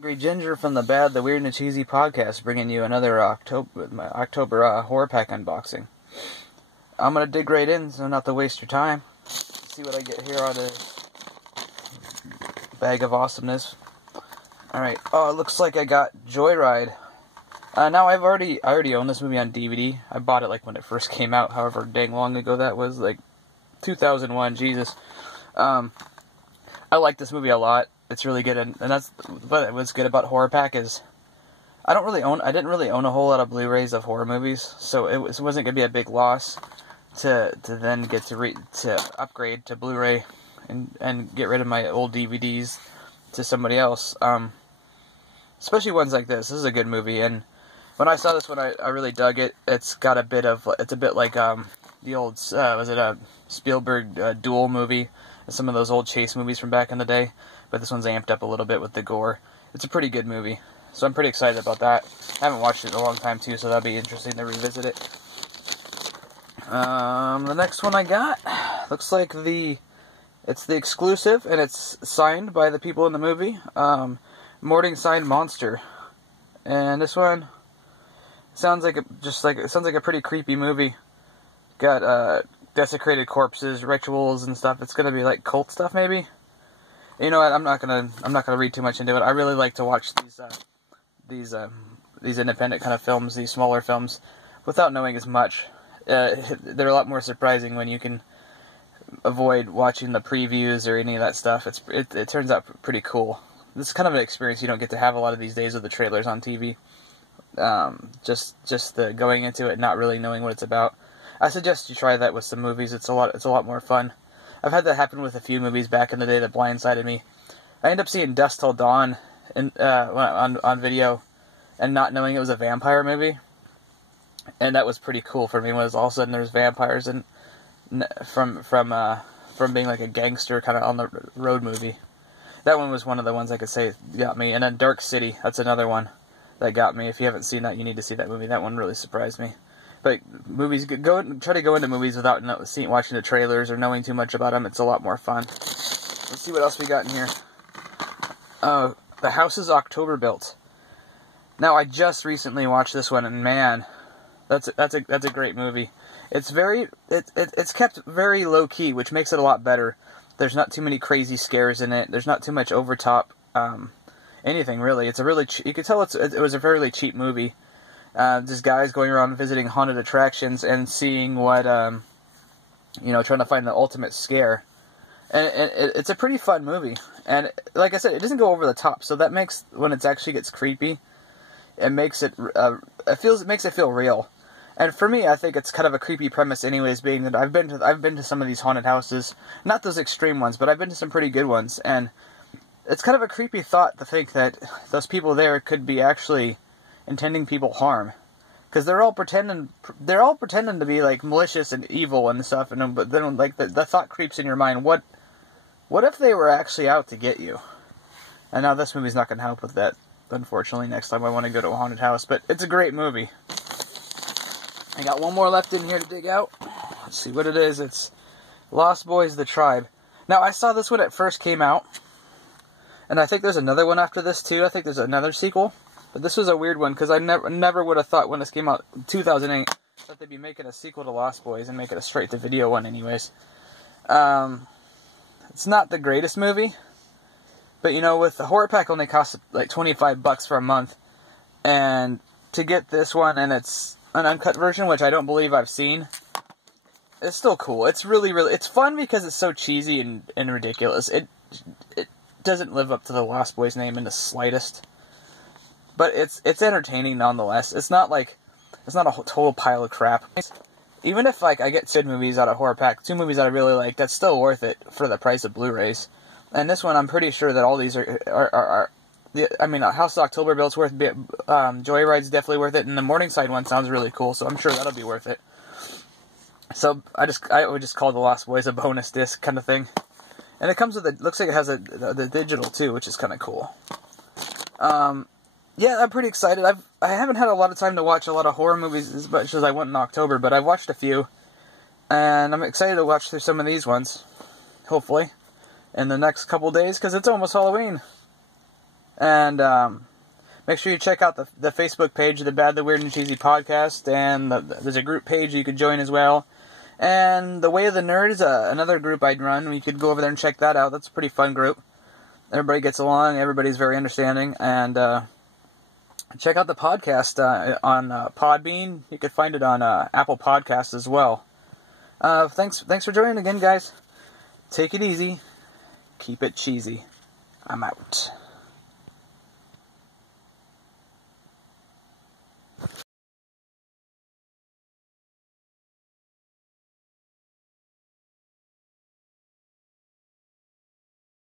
Angry Ginger from the Bad, the Weird, and the Cheesy podcast, bringing you another October Horrorpack unboxing. I'm gonna dig right in, so not to waste your time. Let's see what I get here on this bag of awesomeness. Alright, oh, it looks like I got Joyride. Now I already own this movie on DVD. I bought it like when it first came out, however dang long ago that was, like 2001, Jesus. I like this movie a lot. It's really good, and that's what's good about Horrorpack is I didn't really own a whole lot of Blu-rays of horror movies, so it wasn't gonna be a big loss to then get to upgrade to Blu-ray and get rid of my old DVDs to somebody else. Especially ones like this. This is a good movie, and when I saw this one, I really dug it. It's got a bit like the old was it a Spielberg Duel movie, some of those old chase movies from back in the day. But this one's amped up a little bit with the gore. It's a pretty good movie, so I'm pretty excited about that. I haven't watched it in a long time too, so that'll be interesting to revisit it. The next one I got looks like it's the exclusive, and it's signed by the people in the movie. Morning Signed Monster, and this one sounds like a pretty creepy movie. Got desecrated corpses, rituals, and stuff. It's gonna be like cult stuff, maybe. You know what? I'm not gonna read too much into it. I really like to watch these independent kind of films, these smaller films, without knowing as much. They're a lot more surprising when you can avoid watching the previews or any of that stuff. It turns out pretty cool. This is kind of an experience you don't get to have a lot of these days with the trailers on TV. Just the going into it, not really knowing what it's about. I suggest you try that with some movies. It's a lot more fun. I've had that happen with a few movies back in the day that blindsided me. I ended up seeing Dusk Till Dawn on video and not knowing it was a vampire movie. And that was pretty cool for me, was all of a sudden there's vampires and from being like a gangster kind of on the road movie. That one was one of the ones I could say got me. And then Dark City, that's another one that got me. If you haven't seen that, you need to see that movie. That one really surprised me. But movies, try to go into movies without watching the trailers or knowing too much about them. It's a lot more fun. Let's see what else we got in here. The House is October Built. Now, I just recently watched this one, and man, that's a great movie. It's kept very low key, which makes it a lot better. There's not too many crazy scares in it. There's not too much over top anything really. It's a really you can tell it was a fairly cheap movie. Just guys going around visiting haunted attractions and seeing what, trying to find the ultimate scare. And it's a pretty fun movie. And like I said, it doesn't go over the top, so that makes, when it actually gets creepy, it makes it feel real. And for me, I think it's kind of a creepy premise anyways, being that I've been to some of these haunted houses, not those extreme ones, but I've been to some pretty good ones, and it's kind of a creepy thought to think that those people there could be actually intending people harm, because they're all pretending to be like malicious and evil and stuff, but then like the thought creeps in your mind, what if they were actually out to get you? And now this movie's not going to help with that, unfortunately. Next time I want to go to a haunted house, but it's a great movie. I got one more left in here to dig out. Let's see what it is. It's Lost Boys: The Tribe. Now, I saw this when it first came out, and I think there's another one after this too. I think there's another sequel. But this was a weird one, because I never would have thought when this came out in 2008 that they'd be making a sequel to Lost Boys and make it a straight-to-video one anyways. It's not the greatest movie, but with the Horrorpack only costs like $25 for a month, and to get this one, and it's an uncut version, which I don't believe I've seen, it's still cool. It's really, it's fun because it's so cheesy and ridiculous. It doesn't live up to the Lost Boys name in the slightest. But it's entertaining nonetheless. It's not a total pile of crap. Even if I get two movies out of Horrorpack, two movies that I really like, that's still worth it for the price of Blu-rays. And this one, I'm pretty sure that all these are I mean, House of October Built's worth it. Joyride's definitely worth it, and the Morningside one sounds really cool, so I'm sure that'll be worth it. So I would just call the Lost Boys a bonus disc kind of thing. And it comes with looks like it has the digital too, which is kind of cool. Yeah, I'm pretty excited. I haven't had a lot of time to watch a lot of horror movies as much as I went in October, but I've watched a few, and I'm excited to watch through some of these ones, hopefully, in the next couple days, because it's almost Halloween. And make sure you check out the Facebook page, The Bad, the Weird, and Cheesy Podcast, and there's a group page you could join as well. And The Way of the Nerd is another group I'd run. You could go over there and check that out. That's a pretty fun group. Everybody gets along. Everybody's very understanding. And check out the podcast on Podbean. You could find it on Apple Podcasts as well. Thanks for joining again, guys. Take it easy. Keep it cheesy. I'm out.